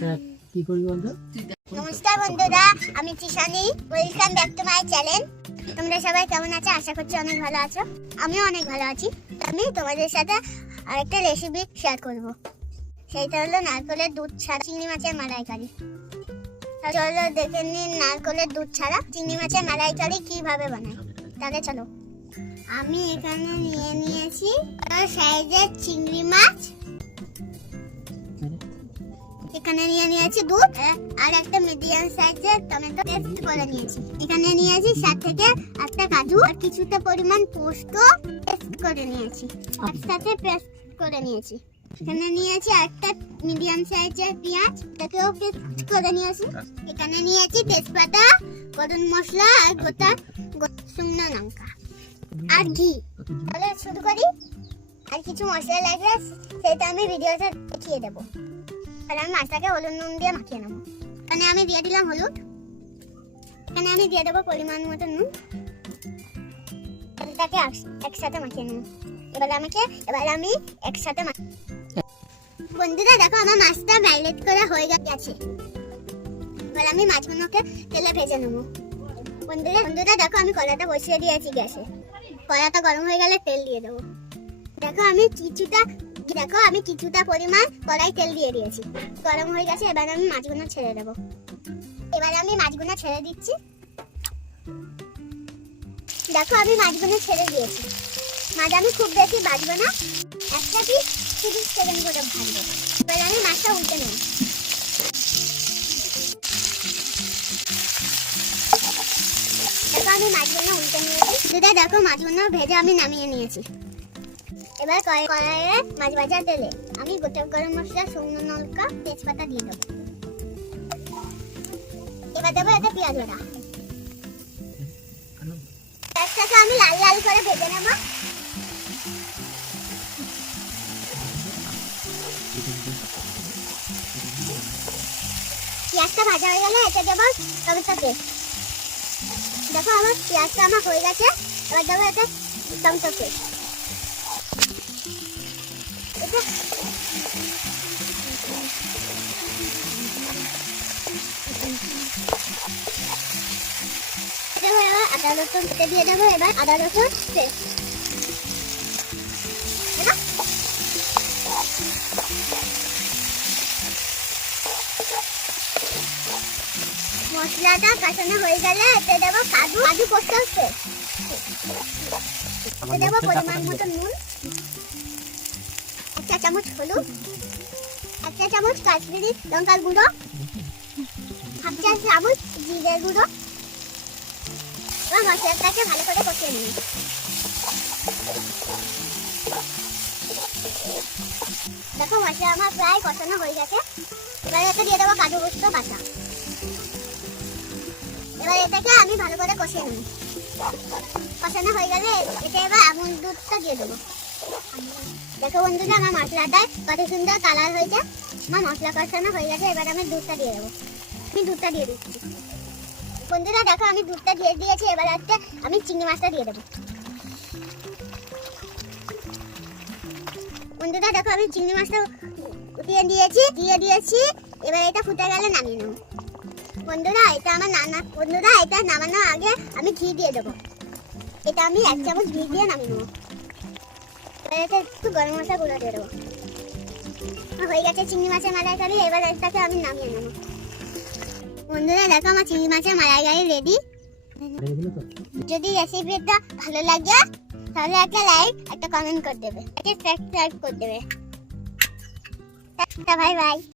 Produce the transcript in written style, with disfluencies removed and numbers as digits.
কি করবি বন্ধু? নমস্কার বন্ধুরা, আমি Chishani. Welcome back to my channel. তোমরা সবাই কেমন আছো? আশা করছি অনেক ভালো আছো। আমিও অনেক ভালো আছি। আমি তোমাদের সাথে আরেকটা রেসিপি শেয়ার করব। সেইটা হলো নারকেলের দুধ ছাড়া চিংড়ি মাছের মালাইকারি। চলো দেখে নিন নারকেলের দুধ ছাড়া চিংড়ি মাছের মালাইকারি কিভাবে বানাই। তাহলে চলো। আমি এখানে নিয়ে নিয়েছি সাইজের চিংড়ি মাছ, এখানে নিয়ে নিয়েছি দুধ আর একটা মিডিয়াম সাইজের টমেটো পেস্ট করে নিয়েছি। এখানে নিয়েছি 7 থেকে 8টা কাজু আর কিছুটা পরিমাণ পোস্ত পেস্ট করে নিয়েছি, একসাথে পেস্ট করে নিয়েছি। এখানে নিয়েছি একটা মিডিয়াম সাইজের পেঁয়াজ, এটাকেও পেস্ট করে নিয়েছি। এখানে নিয়েছি তেজপাতা, গরম মশলা আর গোটা শুকনো লঙ্কা আর ঘি। তাহলে শুরু করি। আর কিছু মশলা লাগবে সেটা আমি ভিডিওতে দেখিয়ে দেবো। তাহলে আমি মাছটাকে হলুদ নুন দিয়ে মাখিয়ে নেবো। এখানে আমি দিয়ে দিলাম হলুদ, এখানে আমি দিয়ে দেবো পরিমাণ মতো নুন। এটাকে একসাথে মাখিয়ে নেবো। এবার আমি একসাথে বন্ধুরা দেখো আমার মাছটা ম্যারিনেট করা হয়ে গেছে। এবার আমি মাছগুলোকে তেলে ভেজে নেবো। বন্ধুরা দেখো আমি কড়াটা বসিয়ে দিয়েছি গ্যাসে। কড়াটা গরম হয়ে গেলে তেল দিয়ে দেবো। দেখো আমি কিছুটা পরিমাণ কড়াই তেল দিয়ে দিয়েছি, গরম হয়ে গেছে। এবার আমি মাছগুলো ছেড়ে দেবো। ছেড়ে দিচ্ছি। দেখো আমি মাছগুলো ছেড়ে দিয়েছি। মাছ আমি খুব বেশি ভাজবো না, একটা পিস 30 সেকেন্ড করে ভাজবো। এবার আমি মাছটা উল্টে নেব। দেখো আমি মাছগুলো উল্টে নিয়েছি। দেখো মাছগুলো ভেজে আমি নামিয়ে নিয়েছি। এবার কড়াইয়ে মাছ ভাজা তেলে আমি গোটা গরম মশলা, শুকনো লঙ্কা, তেজপাতা দিয়ে দেবো। এবার দেবো এতে পেঁয়াজ বাটা। পেঁয়াজটাকে আমি লাল লাল করে ভেজে নেব। পেঁয়াজটা ভাজা হয়ে গেলে এতে দেবো টমেটো পেস্ট। দেখো আমার পেঁয়াজটা হয়ে গেছে। এবার দেবো এতে টমেটো পেস্ট। আদা রসুন দিয়ে দেবো। এবার আদা রসুন পেস্ট। মশলাটা কষানো হয়ে গেলে এতে দেবো কাজু পোস্ত পেস্ট। এতে দেবো পরিমাণ মতো নুন, 1 চা চামচ হলুদ, 1 চা চামচ কাশ্মীরি লঙ্কার গুঁড়ো, 1/2 চা চামচ জিরে গুঁড়ো। এবার মশলাটাকে ভালো করে কষিয়ে নিই। দেখো মশলা আমার প্রায় কষানো হয়ে গেছে। এবার এতে দিয়ে দেবো কাজু পোস্ত বাটা। এবার এটাকে আমি ভালো করে কষিয়ে নিই। কষানো হয়ে গেলে এতে এবার আমুল দুধটা দিয়ে দেবো। দেখো বন্ধুরা আমার মশলাটায় কত সুন্দর কালার হয়েছে। আমার মশলা কষানো হয়ে গেছে। এবার আমি দুধটা দিয়ে দেবো। আমি দুধটা দিয়ে দিচ্ছি। বন্ধুরা দেখো আমি দুধটা দিয়ে দিয়েছি। এবার আমি চিংড়ি মাছটা দিয়ে দেবো। বন্ধুরা দেখো আমি চিংড়ি মাছটা দিয়ে দিয়েছি। এবার এটা ফুটে গেলে নামিয়ে নেবো। বন্ধুরা এটা নামানোর আগে আমি ঘি দিয়ে দেবো। এটা আমি 1 চামচ ঘি দিয়ে নামিয়ে নেবো। এবার এটা একটু গরম মশলা গুঁড়ো দিয়ে দেবো। হয়ে গেছে চিংড়ি মাছের মালাইকারি। এবার এটাকে আমি নামিয়ে নেবো। বন্ধুরা দেখো আমার চিংড়ি মাছের মালাইকারি রেডি। যদি রেসিপিটা ভালো লাগে তাহলে একটা লাইক, একটা কমেন্ট করে দেবে, একটা সাবস্ক্রাইব করে দেবে। Bye bye.